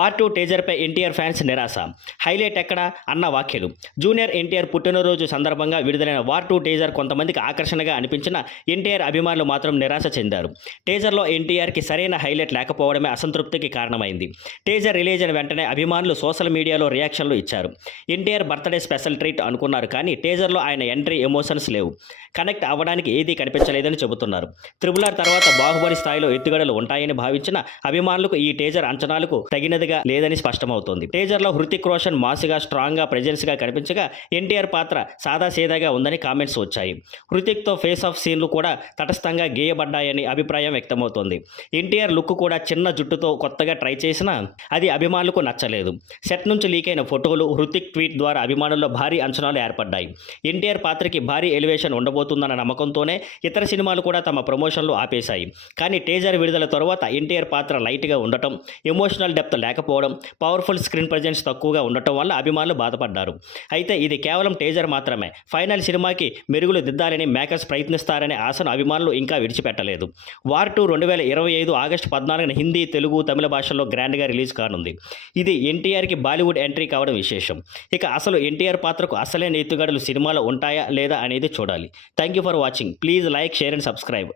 War 2 టీజర్పై NTR fans నిరాశ. Highlight ఎక్కడ అన్న వ్యాఖ్యలు. జూనియర్ ఎన్టీఆర్ పుట్టినరోజు సందర్భంగా విడుదలైన వార్ 2 టీజర్ కొంతమందికి ఆకర్షణగా అనిపించిన ఎన్టీఆర్ అభిమానులు మాత్రం నిరాశ చెందారు. టీజర్లో ఎన్టీఆర్కి సరైన హైలైట్ లేకపోవడమే అసంతృప్తికి కారణమైంది. టీజర్ రిలీజ్ అయిన వెంటనే అభిమానులు సోషల్ మీడియాలో రియాక్షన్లు ఇచ్చారు. ఎన్టీఆర్ బర్త్డే స్పెషల్ ట్రీట్ అనుకున్నారు, కానీ టీజర్లో ఆయన ఎంట్రీ ఎమోషన్స్ లేవు. కనెక్ట్ అవ్వడానికి ఏదీ కనిపించలేదని చెబుతున్నారు. RRR తర్వాత బాహుబలి స్థాయిలో ఎత్తుగడలు ఉంటాయని భావించిన అభిమానులకు ఈ టీజర్ అంచనాలకు తగినదిగా లేదని స్పష్టమవుతోంది. టీజర్లో హృతిక్ రోషన్ మాస్గా స్ట్రాంగ్గా ప్రెజెన్స్గా కనిపించగా ఎన్టీఆర్ పాత్ర సాదాసీదాగా ఉందని కామెంట్స్ వచ్చాయి. హృతిక్తో ఫేస్ ఆఫ్ సీన్లు కూడా తటస్థంగా గీయబడ్డాయని అభిప్రాయం వ్యక్తమవుతోంది. ఎన్టీఆర్ లుక్ కూడా చిన్న జుట్టుతో కొత్తగా ట్రై చేసినా అది అభిమానులకు నచ్చలేదు. సెట్ నుంచి లీక్ అయిన ఫోటోలు, హృతిక్ ట్వీట్ ద్వారా అభిమానుల్లో భారీ అంచనాలు ఏర్పడ్డాయి. ఎన్టీఆర్ పాత్రకి భారీ ఎలివేషన్ ఉండబోతుందన్న నమ్మకంతోనే ఇతర సినిమాలు కూడా తమ ప్రమోషన్లు ఆపేశాయి. కానీ టీజర్ విడుదల తర్వాత ఎన్టీఆర్ పాత్ర లైట్గా ఉండటం, ఎమోషనల్ డెప్త్ లేకపోవడం, పవర్ఫుల్ స్క్రీన్ ప్రెజెన్స్ తక్కువగా ఉండటం వల్ల అభిమానులు బాధపడ్డారు. అయితే ఇది కేవలం టీజర్ మాత్రమే. ఫైనల్ సినిమాకి మెరుగులు దిద్దాలని మేకర్స్ ప్రయత్నిస్తారనే ఆశను అభిమానులు ఇంకా విడిచిపెట్టలేదు. వార్ 2 2025 ఆగస్టు 14న హిందీ, తెలుగు, తమిళ భాషల్లో గ్రాండ్గా రిలీజ్ కానుంది. ఇది ఎన్టీఆర్కి బాలీవుడ్ ఎంట్రీ కావడం విశేషం. ఇక అసలు ఎన్టీఆర్ పాత్రకు అసలైన ఎత్తుగడలు సినిమాలో ఉంటాయా లేదా అనేది చూడాలి. Thank you for watching. Please like, share and subscribe.